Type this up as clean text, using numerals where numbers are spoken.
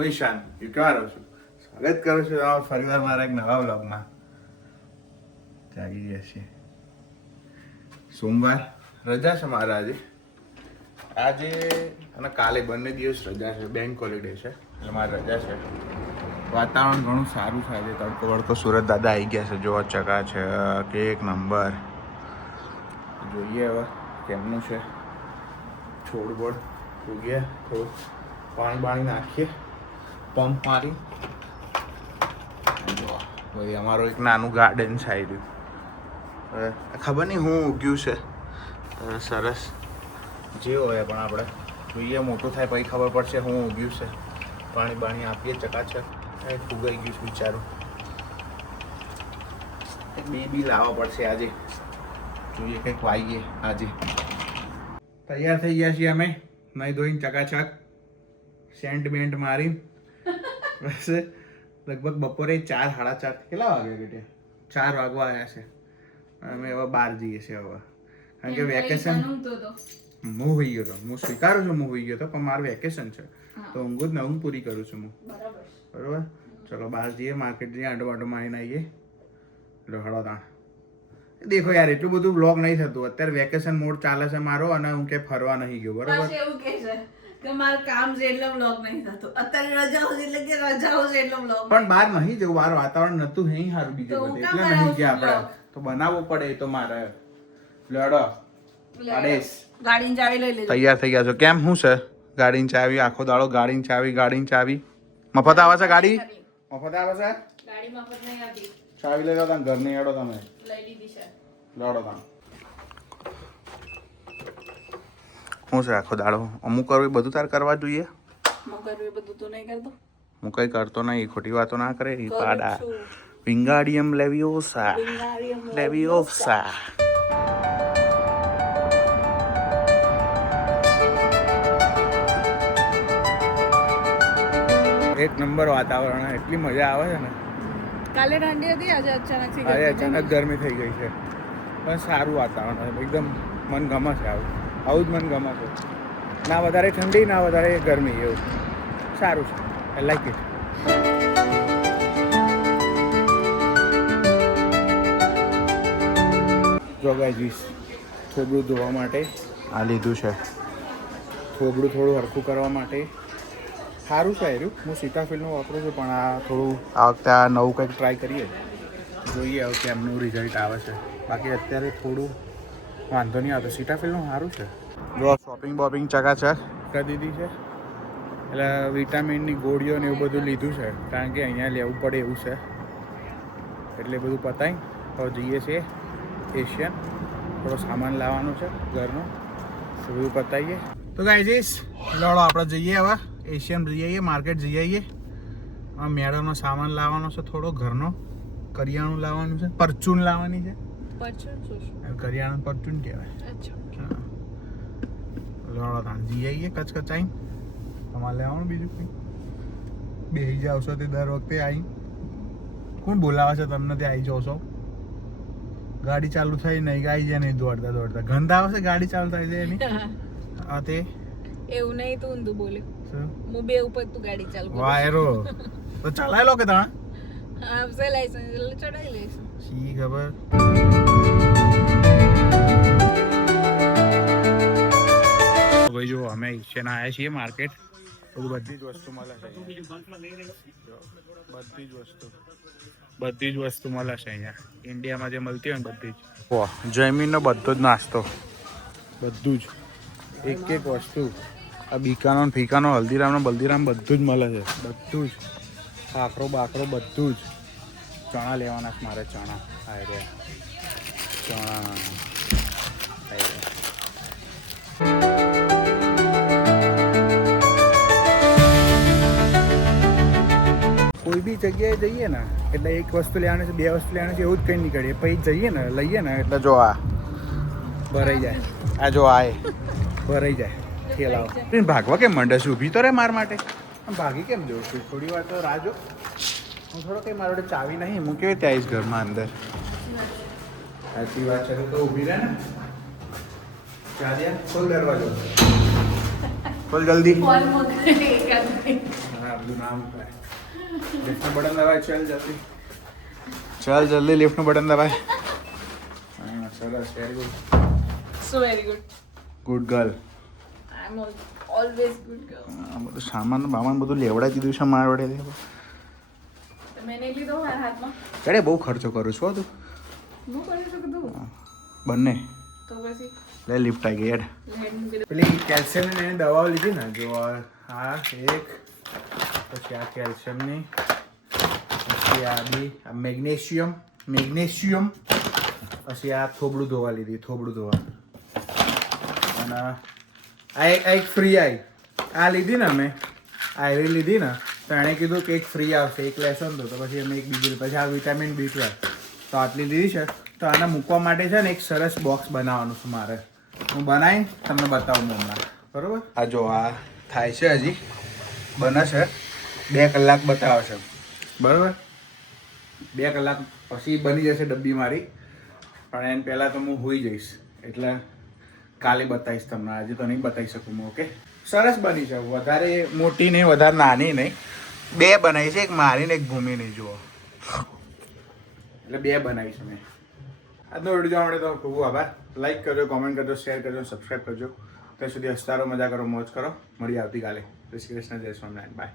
હું ઈશાન કેવા રહું છું. સ્વાગત કરું છું ફરીવાર મારા એક નવા વ્લોગમાં. જાગી ગયા છીએ. સોમવાર રજા છે મારા આજે અને કાલે બંને દિવસ રજા છે. બેંક હોલિડે છે એટલે મારી રજા છે. વાતાવરણ ઘણું સારું છે આજે. તડકો વડકો સુરત દાદા આવી ગયા છે. જોવા ચકા છે કે એક નંબર. જોઈએ હવે કેમનું છે. છોડ બોડ ઉગ્યા, થોડું પાણી બાણી નાખીએ પંપ મારી. ભાઈ અમારું એક નાનું ગાર્ડન છે આવી રહ્યું. ખબર નહીં હું ઉગ્યું છે સરસ જે હોય પણ આપણે જોઈએ મોટું થાય પછી ખબર પડશે હું ઉગ્યું છે. પાણી બાણી આપીએ ચકાચક. ફુગાઈ ગયું છે બિચારું. એક બેબી લાવવા પડશે આજે. જોઈએ કંઈક વાઈએ આજે. તૈયાર થઈ ગયા છીએ અમે નહીં ધોઈને ચકાચક સેન્ટ બેન્ટ મારી. બસ લગભગ બપોરે 4 સાડા 4 કેટલા વાગે બેટે 4 વાગવા આવ્યા છે. અમે હવે બહાર જઈએ છીએ હવે કારણ કે વેકેશન. હું હોઈ ગયો હતો. હું સ્વીકારું છું હું હોઈ ગયો હતો પણ મારું વેકેશન છે તો ઊંઘ જ ને ઊંઘ પૂરી કરું છું હું. બરોબર ચલો બહાર જઈએ માર્કેટ જઈએ આંટો વાંટો મારીને આવીએ. હળો તાણ દેખો યાર એટલું બધું બ્લોગ નહીં થતું. અત્યારે વેકેશન મોડ ચાલે છે મારો અને હું કે ફરવા નહીં ગયો. બરોબર એવું કે છે કે મારું કામ છે એટલે બ્લોગ નહીં થતો. અત્યારે રજાઓ છે એટલે કે રજાઓ છે એટલે બ્લોગ પણ બહાર નહીં જવું. બહાર વાતાવરણ નતું નહીં સારું બીજે બધે એટલે નહીં ગયા આપણે. તો બનાવવો પડે એ તો મારે. લડો આડેશ ગાડીની ચાવી લઈ લેજો. તૈયાર થઈ ગયા છો કેમ શું છે. ગાડીની ચાવી આખો દાડો ગાડીની ચાવી મફત આવે છે ગાડી મફત આવે છે. ગાડી મફત નહીં આવતી. ચાવી લઈ લો તમે ઘર નહીં હેડો તમે લઈ લીધી છે. લડો તમે શું છે આખો દાડો અમુક કરવું બધું તાર કરવા જોઈએ. મગર બધું તો નહીં કરતો. હું કઈ કરતો નહીં. ખોટી વાતો ના કરે. પાડા વિંગાડિયમ લેવિયોસા. એક નંબર વાતાવરણ. એટલી મજા આવે છે ને. કાલે ઠંડી હતી આજે અચાનક ગરમી થઈ ગઈ છે. પણ સારું વાતાવરણ એકદમ મન ગમે છે. આવું જ મન ગમે છે. ના વધારે ઠંડી ના વધારે ગરમી એવું સારું છે. I like it. જો ગાઈસ થોબડું ધોવા માટે આ લીધું છે. થોબડું થોડું હરખું કરવા માટે સારું છે આવ્યું. હું સીતાફીલનું વાપરું છું પણ આ થોડું આ વખતે આ નવું કંઈક ટ્રાય કરીએ. જોઈએ હવે કેમનું રિઝલ્ટ આવે છે. બાકી અત્યારે થોડું વાંધો નહીં આવતો. સીતાફીલનું સારું છે. જો શોપિંગ બોપિંગ ચકાચક કરી દીધી છે. એટલે વિટામિનની ગોળીઓ ને એવું બધું લીધું છે કારણ કે અહીંયા લેવું પડે એવું છે. એટલે બધું પતાવી તો જઈએ છીએ એશિયન. થોડો સામાન લાવવાનો છે ઘરનો તો બધું પતાવીએ. તો ગાઈઝ લડો આપણે જઈએ હવે એશિયન જઈ આવીએ. માર્કેટ જઈ આવીએ. આ મેળાનો સામાન લાવવાનો છે. થોડો ઘરનો કરિયાણું લાવવાનું છે. પરચૂન લાવવાની છે. કરિયાણું પરચૂન કહેવાય. લડો તાણ જઈ આવીએ કચકચાઈ. તમારે લેવાનું બીજું કંઈ બેસી જાવ છો તે દર વખતે આવી. કોણ બોલાવે છે તમને ત્યાં આવી જાવ છો. ગાડી ચાલુ થઈ નહીં આવી જાય નહીં દોડતા ગંધ આવે છે ગાડી ચાલુ થઈ જાય એની. હા તે એવું નહીં તું ઊંધું બોલ્યો. હું બે ઉપર તું ગાડી ચાલુ વાહ એરો તો ચલાવી લો કે તમે. આવશે લાયસન્સ એટલે ચડાવી લઈશું. શી ખબર. ભાઈ જો અમે એશિયન આવ્યા છીએ માર્કેટ. બધી જ વસ્તુ મળે છે. બધી જ વસ્તુ મળે છે અહીંયા. ઇન્ડિયામાં જે મળતી હોય ને બધી જ. જમીનનો બધો જ નાસ્તો બધું જ એક વસ્તુ. આ બીકાનો ફીકાનો હલ્દીરામ ને બલ્દીરામ બધું જ મળે છે. બધું જ ખાખરો બાખરો બધું જ. ચણા લેવાના છે મારે. ચણા કોઈ બી જગ્યાએ જઈએ ને એટલે એક વસ્તુ લેવાની છે 2 વસ્તુ લેવાની છે એવું જ કંઈ નીકળીએ. પછી જઈએ ને લઈએ ને એટલે જો આ ભરાઈ જાય. આ જો આ ભરાઈ જાય. થેલાઓ ભાગવા કેમ મંડે છે. ઊભી તો રે માર માટે. ભાગી કેમ જવું છું. થોડી વાર તો રાહ જો. હું થોડો કંઈ મારો ચાવી નહીં. હું કેવી ત્યાં આવીશ ઘરમાં અંદર. સાચી વાત છે તો ઊભી રહે ને. ચાલ્યા ખોલ દરવાજો. ખોલ જલ્દી. હા બધું નામ થાય. લિફ્ટનું બટન દબાય. ચાલ જલ્દી લિફ્ટનું બટન દબાય. હા સરસ. Very good. So very good. Good girl. I am always good girl. બધું સામાન બામાન બધું લેવડાવી દીધું છે મારા વડે. મેં નહીં લીધો મારા હાથમાં. અરે બહુ ખર્ચો કરું છું તું. હું કરી શકું તું બંને તો પછી લે લિફ્ટ આવી ગઈ હેડ. લેટ પેલી કેલ્શિયમની એની દવાઓ લીધી ને જો આ એક પછી આ કેલ્શિયમની પછી આ બી આ મેગ્નેશિયમ પછી આ થોબડું ધોવા લીધી થોબડું ધોવા અને આ એક ફ્રી આવી આ લીધી ને અમે આયરી લીધી ને તો એણે કીધું કે એક ફ્રી આવશે એક લેશો ને તો પછી અમે એક બીજી પછી આ વિટામિન B12 તો આટલી લીધી છે તો આને મૂકવા માટે છે ને એક સરસ બોક્સ બનાવવાનું છે મારે. હું બનાવીને તમને બતાવું હમણાં બરાબર. આ જો આ થાય છે હજી બને છે 2 કલાક બતાવે છે બરાબર. 2 કલાક પછી બની જશે ડબ્બી મારી પણ એને પહેલાં તો હું હોઈ જઈશ એટલે કાલે બતાવીશ તમને. આજે તો નહીં બતાવી શકું હું. ઓકે સરસ બની છે. વધારે મોટી નહીં વધારે નાની નહીં. 2 બનાવી છે એક મારી ને એક ભૂમિની જુઓ એટલે 2 બનાવી છે મેં. આજનો વિડીયો જોવા માટે તો ખૂબ આભાર. લાઈક કરજો, કોમેન્ટ કરજો, શેર કરજો, સબસ્ક્રાઈબ કરજો. ત્યાં સુધી હસતા રહો, મજા કરો, મોજ કરો. મળીએ આવતીકાલે. જય શ્રી કૃષ્ણ, જય સ્વામિનારાયણ. બાય.